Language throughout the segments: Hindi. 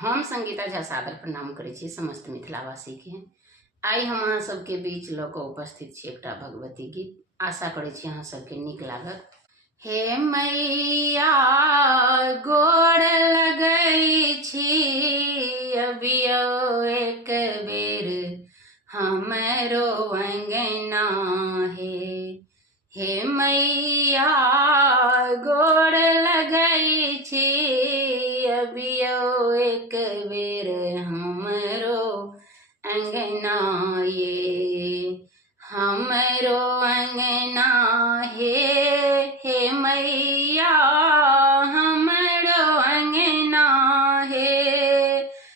हम संगीता झा सादर प्रणाम करै छी समस्त मिथिलावासी के। आई हम अहाँ सबके बीच लऽ कऽ उपस्थित छी एकटा भगवती गीत। आशा करै छी अहाँ सबके नीक लागत। हे मैया गोड़ लगै छी अबियो एक बेर हमरो अंगना हे मैया गोड़ लगै छी अबियो एक बेर हमरो अंगना हमरो अंगना हे मैया हमरो अंगना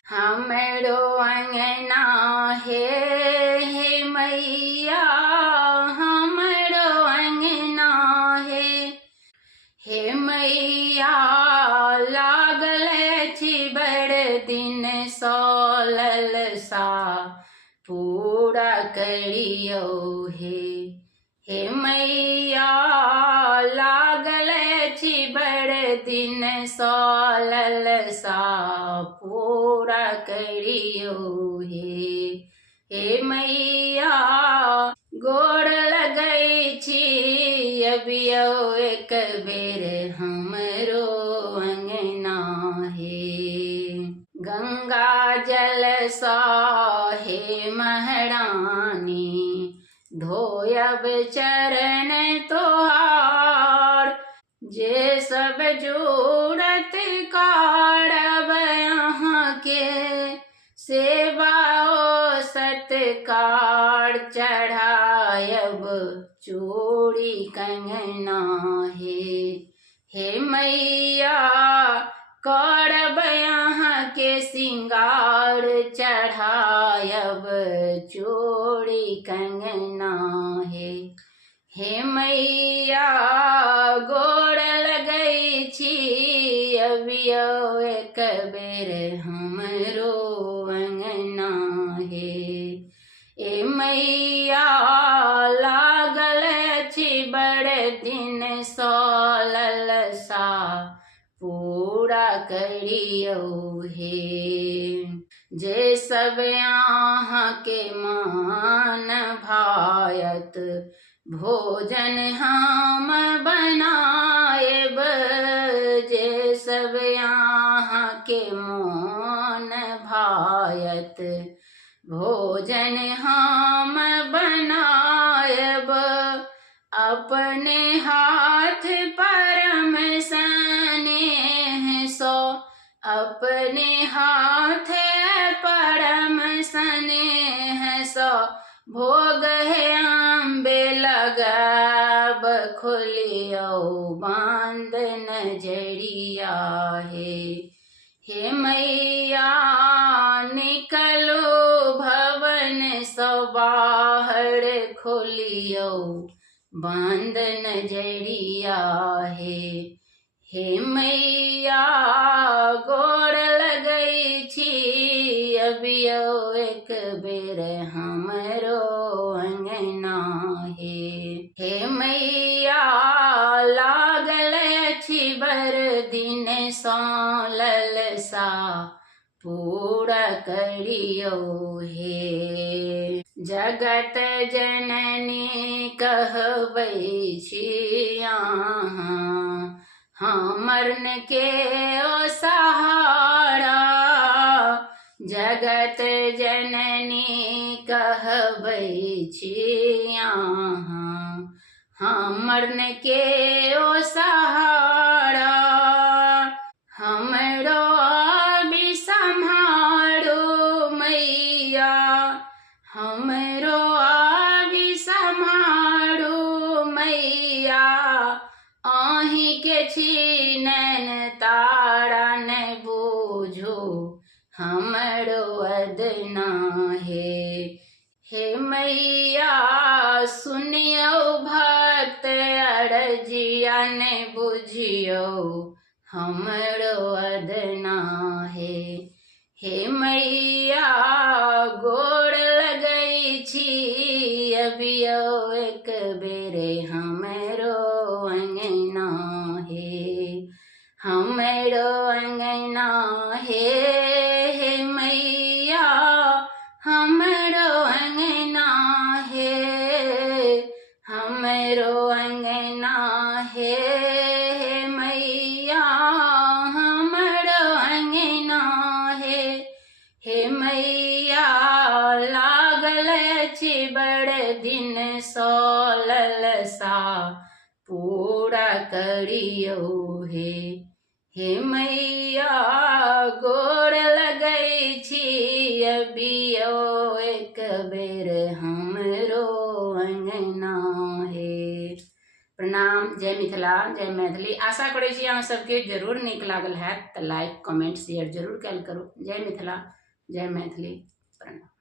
हमरो अंगना हे मैया हमरो अंगना हे मैया लागल छी बड़ दिन ललसा पूरा करियो हे मैया लागल छी बड़ दिन ललसा पूरा करियो हे मैया गोड़ लगै छी अबियो एक बेर हमरो अंगना गंगा जल सा हे महारानी धोयब चरण तोहार जे सब जूरत करब अहाँ के सेवा ओ सत्कार चढ़ायब चूड़ी कंगना हे मैया करब अहाँ के सिंगार चढ़ायब चूड़ी कंगना हे मैया गोड़ लगै छी अबियो एक बेर हमरो अंगना ए मैया लागल छी बड़ दिन ललसा पूरा करियो जे सब अहाँ के मान भायत भोजन हम बनाएब जे सब अहाँ के मान भायत भोजन हम बनाएब अपने हाथ परम स्नेह सो अपने हाथ परम स्नेह सो भोग है अम्बे लगब खोलियो बांध नजरिया हे मैया निकलो भवन सो बाहर खोलियो बांध नजरिया हे मैया गोड़ लगै छी अबियो एक बेर हमरो अंगना हे मैया लागल छी बड़ दिन ललसा पूरा करियो जगत जननी कहबै छी अहाँ हमरन के ओ सहारा जगत जननी कहबै छी अहाँ हमरन के ओ सहारा हमरो भी सम्हारो मैया हमरो भी सम्हारो मैया अहीं के छी नैन तारा न बूझो हमरो अदना हे मैया सुनियो भक्त अरजिया न बुझियो हमरो अदना हे मैया गोड़ लगै छी अबियो एक बेरे हमरो अंगना हे पूरा करियो हे मैया गोर लगै छी अबियो एक बेर हमरो अंगना हे। प्रणाम। जय मिथिला, जय मैथिली। आशा करै छी अहाँ सबके जरूर नीक लागल हैत तऽ लाइक कमेंट शेयर जरूर कयल करू। जय मिथिला, जय मैथिली। प्रणाम।